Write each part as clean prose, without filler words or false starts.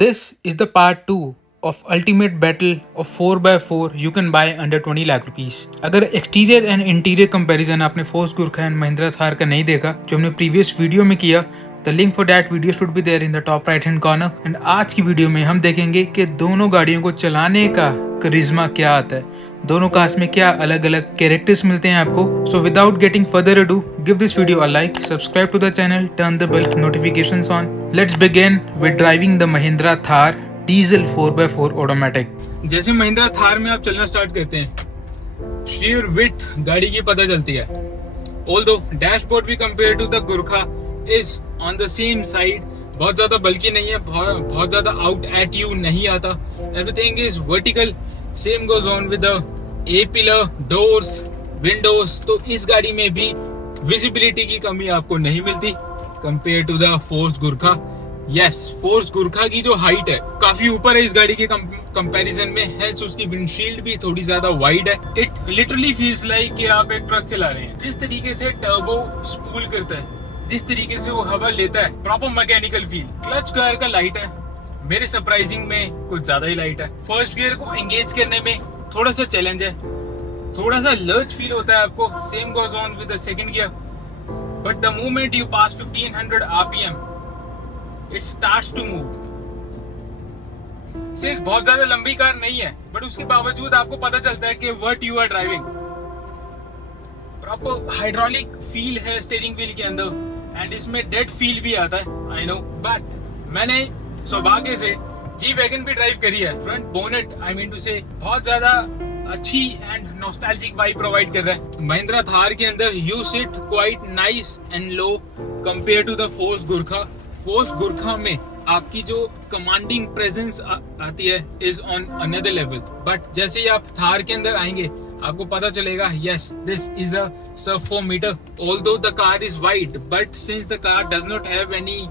This is the part 2 of ultimate battle of 4x4 you can buy under 20 lakh rupees. अगर exterior and interior comparison आपने Force Gurkha and Mahindra Thar का नहीं देखा जो हमने प्रीवियस वीडियो में किया, the link for that video should be there in the top right hand corner. And आज की वीडियो में हम देखेंगे कि दोनों गाड़ियों को चलाने का करिश्मा क्या आता है, दोनों कार्स में क्या अलग अलग कैरेक्टर्स मिलते हैं आपको. So without getting further ado, give this video a like, subscribe to the channel, turn the bell notifications on. Let's begin with driving the Mahindra Thar diesel 4x4 automatic. जैसे महिंद्रा थार में आप चलना स्टार्ट करते हैं, sheer width गाड़ी की पता चलती है. Although डैशबोर्ड भी compare to the Gurkha is on the same side, बहुत ज्यादा बल्कि नहीं है, बहुत ज्यादा आउट एट यू नहीं आता. Everything is vertical. Same goes on with the A pillar, doors, Windows. तो इस गाड़ी में भी विजिबिलिटी की कमी आपको नहीं मिलती compare to the force Gurkha. Yes, Force Gurkha की जो हाइट है काफी ऊपर है इस गाड़ी के कंपैरिजन में है. उसकी विंडशील्ड भी थोड़ी ज्यादा वाइड है. इट लिटरली फील्स लाइक कि आप एक ट्रक चला रहे हैं. जिस तरीके से टर्बो स्पूल करता है, जिस तरीके से वो हवा लेता है, proper mechanical feel. Clutch gear का लाइट है, मेरे सरप्राइजिंग में कुछ ज्यादा ही लाइट है. फर्स्ट गियर को एंगेज करने में थोड़ा सा चैलेंज है, थोड़ा सा लर्च फील होता है आपको. Same goes on with the second gear, but the moment you pass 1500 RPM it starts to move. सिर्फ बहुत ज्यादा लंबी कार नहीं है, बट उसके बावजूद आपको पता चलता है कि what you are driving. Proper hydraulic feel है स्टीयरिंग व्हील के अंदर, एंड इसमें डेड फील भी आता है, आई नो. बट मैंने सौभाग्य से जी वैगन भी ड्राइव करी है. Front bonnet I mean to से बहुत ज्यादा अच्छी एंड नॉस्टैल्जिक वाइब प्रोवाइड कर रहा है. महिंद्रा थार के अंदर you sit quite nice and low compare to the force Gurkha. Force Gurkha में आपकी जो कमांडिंग प्रेजेंस आती है is on another level. But जैसे ही आप थार के अंदर आएंगे आपको पता चलेगा, yes this is a sub 4 metre. Although the car is wide, but since the car does not have any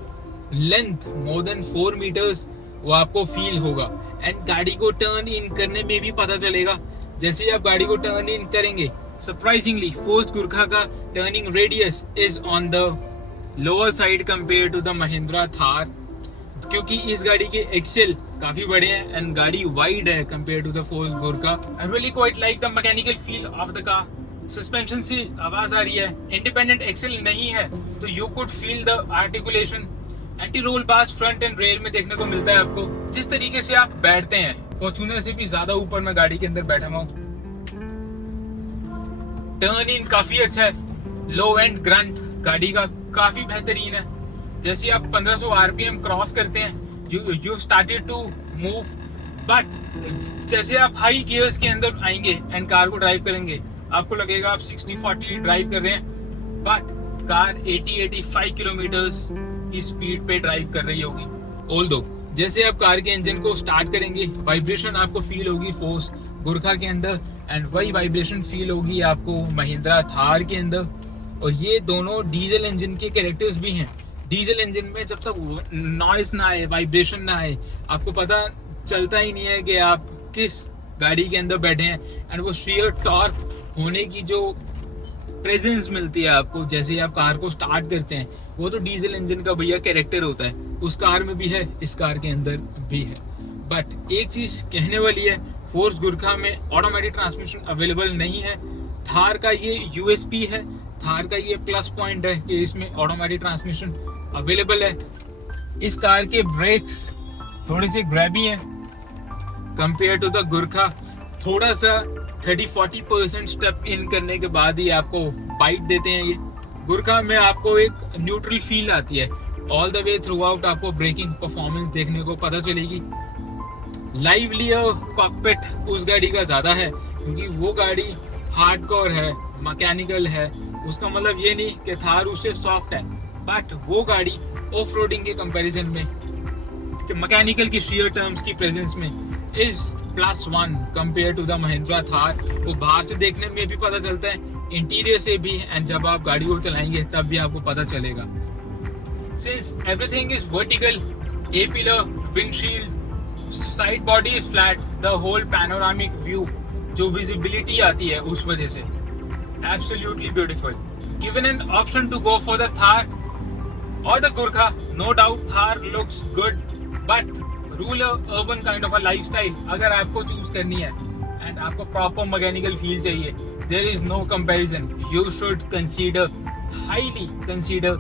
length more than 4 metres, वो आपको फील होगा. एंड गाड़ी को टर्न इन करने में भी पता चलेगा. जैसे ही आप गाड़ी को टर्न इन करेंगे, सरप्राइजिंगली फोर्स गुरखा का turning radius is on the lower side compare to the Mahindra Thar, क्योंकि इस गाड़ी के एक्सेल काफी बड़े हैं एंड गाड़ी वाइड है compare to the force Gurkha. I really quite like the mechanical feel of the car. Suspension से आवाज आ रही है. इंडिपेंडेंट एक्सेल नहीं है तो you could feel the articulation. Anti roll bars front and rear में देखने को मिलता है आपको. जिस तरीके से आप बैठते हैं, फॉर्च्यूनर से भी ज्यादा ऊपर मैं गाड़ी के अंदर बैठा हुआ हूँ. टर्न इन काफी अच्छा है. लो एंड ग्रंट गाड़ी का काफी बेहतरीन है. जैसे आप 1500 आरपीएम क्रॉस करते हैं, you started to move. But जैसे आप हाई गियर्स के अंदर आएंगे एंड कार को ड्राइव करेंगे, आपको लगेगा आप 60-40 ड्राइव कर रहे हैं, बट कार 80-85 किलोमीटर्स की स्पीड पे ड्राइव कर रही होगी. ऑल्दो जैसे आप कार के इंजन को स्टार्ट करेंगे, वाइब्रेशन आपको फील होगी फोर्स गुरखा के अंदर, एंड वही वाइब्रेशन फील होगी आपको महिंद्रा थार के अंदर. और ये दोनों डीजल इंजन के कैरेक्टर्स भी हैं. डीजल इंजन में जब तक नॉइस ना आए, वाइब्रेशन ना आए, आपको पता चलता ही नहीं है कि आप किस गाड़ी के अंदर बैठे हैं. एंड वो sheer टॉर्क होने की जो प्रेजेंस मिलती है आपको जैसे ही आप कार को स्टार्ट करते हैं, वो तो डीजल इंजन का भैया कैरेक्टर होता है. उस कार में भी है, इस कार के अंदर भी है. बट एक चीज कहने वाली है, फोर्स गुरखा में ऑटोमेटिक ट्रांसमिशन अवेलेबल नहीं है. थार का ये यूएसपी है, थार का ये प्लस पॉइंट है कि इसमें ऑटोमेटिक ट्रांसमिशन अवेलेबल है. इस कार के ब्रेक्स थोड़े से ग्रैबी हैं कंपेयर टू द गुरखा. थोड़ा सा 30-40% स्टेप इन करने के बाद ही आपको बाइट देते हैं. ये गुरखा में आपको एक न्यूट्रल फील आती है. All the way through out आपको ब्रेकिंग परफॉर्मेंस देखने को पता चलेगी. लाइवलियर कॉकपिट उस गाड़ी का ज्यादा है, क्योंकि वो गाड़ी हार्डकोर है, मैकेनिकल है. उसका मतलब ये नहीं कि थार उससे सॉफ्ट है, बट वो गाड़ी ऑफ रोडिंग के कंपैरिजन में मैकेनिकल की sheer टर्म्स की प्रेजेंस में is +1 compare to the Mahindra Thar. वो बाहर से देखने में भी पता चलता है, इंटीरियर से भी, एंड जब आप गाड़ी को चलाएंगे तब भी आपको पता चलेगा. Since everything is vertical, A pillar, windshield, side body is flat, the whole panoramic view, जो विजिबिलिटी आती है उस वजह से absolutely beautiful. Given an option to go for the Thar or the Gurkha, no doubt Thar looks good, but rural urban kind of a lifestyle अगर आपको choose करनी है एंड आपको प्रॉपर मैकेनिकल फील चाहिए, there is no comparison. You should consider, highly consider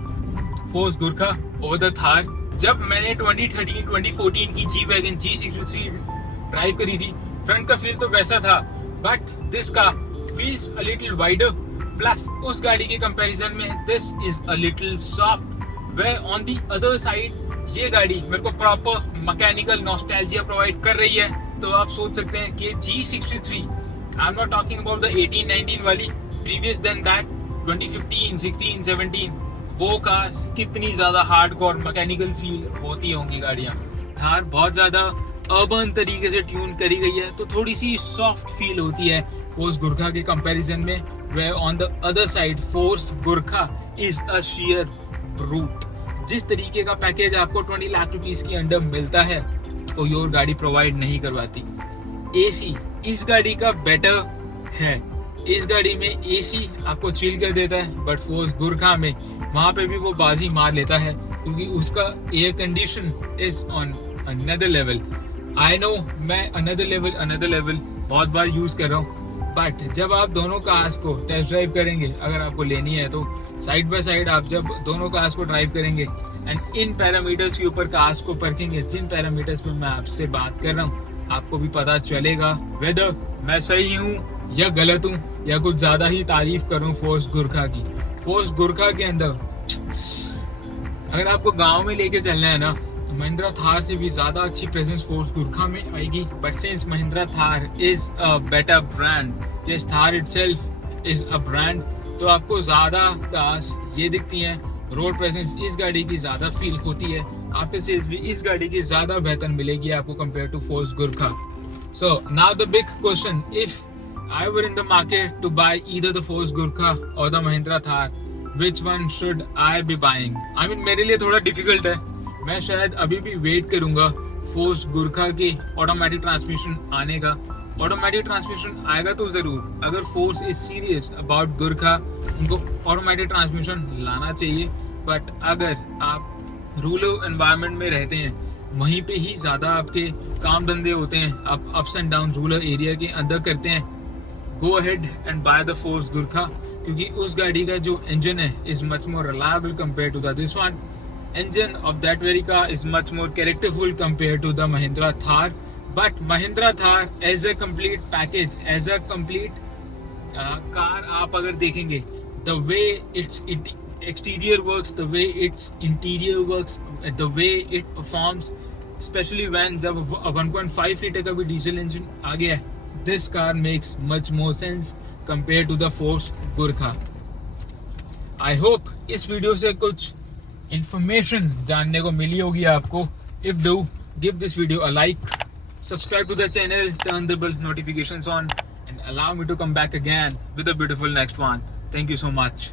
force Gurkha over the Thar. जब मैंने 2013-2014 की G wagon G63 drive करी थी, फ्रंट का फील तो वैसा था, बट दिस का feels a little wider. Plus उस गाड़ी के कंपैरिजन में this is a little soft. Where on the other side ये गाड़ी मेरे को प्रॉपर मैकेनिकल नॉस्टैल्जिया प्रोवाइड कर रही है. तो आप सोच सकते हैं कि G63, I am not talking about the 18-19 वाली, प्रीवियस देन दैट 2015, 16, 17, वो कार्स कितनी ज्यादा हार्डकोर मैकेनिकल फील होती होंगी गाड़ियां. थार बहुत ज्यादा अर्बन तरीके से ट्यून करी गई है, तो थोड़ी सी सॉफ्ट फील होती है फोर्स गुरखा के कंपैरिजन में. वे on the other side force Gurkha is a share brute. जिस तरीके का पैकेज आपको 20 लाख रुपीस के अंडर मिलता है, कोई और गाड़ी प्रोवाइड नहीं करवाती. एसी इस गाड़ी का बेटर है. इस गाड़ी में एसी आपको चिल कर देता है, बट फोर्स गुरखा में वहां पे भी वो बाजी मार लेता है, क्योंकि उसका air condition is on another level. I know मैं अनदर लेवल बहुत बार यूज कर रहा हूँ, बट जब आप दोनों कार्स को टेस्ट ड्राइव करेंगे, अगर आपको लेनी है तो साइड बाय साइड आप जब दोनों कार्स को ड्राइव करेंगे एंड इन पैरामीटर्स के ऊपर कार्स को परखेंगे, जिन पैरामीटर्स पे मैं आपसे बात कर रहा हूँ, आपको भी पता चलेगा वेदर मैं सही हूँ या गलत हूँ, या कुछ ज्यादा ही तारीफ करूँ फोर्स गुरखा की. फोर्स गुरखा के अंदर अगर आपको गांव में लेके चलना है ना, तो महिंद्रा थार से भी ज्यादा अच्छी प्रेजेंस फोर्स गुरखा में आएगी. But since Mahindra Thar is a better brand, just Thar itself is a brand, तो आपको ज्यादा कार्स ये दिखती हैं. रोड प्रेजेंस इस गाड़ी की ज्यादा फील होती है. आफ्टर सेल्स भी इस गाड़ी की ज्यादा बेहतर मिलेगी आपको compare to force Gurkha. So now the big question, if I were in the market to buy either the Force Gurkha or the Mahindra Thar, which one should I be buying? I mean मेरे लिए थोड़ा difficult है. मैं शायद अभी भी wait करूंगा force Gurkha के ऑटोमेटिक ट्रांसमिशन आने का. ऑटोमेटिक ट्रांसमिशन आएगा तो जरूर. अगर force is serious about Gurkha, उनको ऑटोमेटिक ट्रांसमिशन लाना चाहिए. बट अगर आप रूरल एनवायरनमेंट में रहते हैं, वहीं पे ही ज्यादा आपके काम धंधे होते हैं, आप ups and down rural area के अंदर करते हैं, go ahead and buy the Force Gurkha, क्योंकि उस गाड़ी का जो इंजन है is much more reliable compared to the this one. Engine of that very car is much more characterful compared to the Mahindra Thar. But Mahindra Thar as a complete package, as a complete car, आप अगर देखेंगे the way its exterior works, the way its interior works, the way it performs, especially when जब 1.5 litre का भी diesel engine आ गया है, this car makes much more sense compared to the Force Gurkha. I hope इस video से कुछ information जानने को मिली होगी आपको. If do, give this video a like, subscribe to the channel, turn the bell notifications on, and allow me to come back again with a beautiful next one. Thank you so much.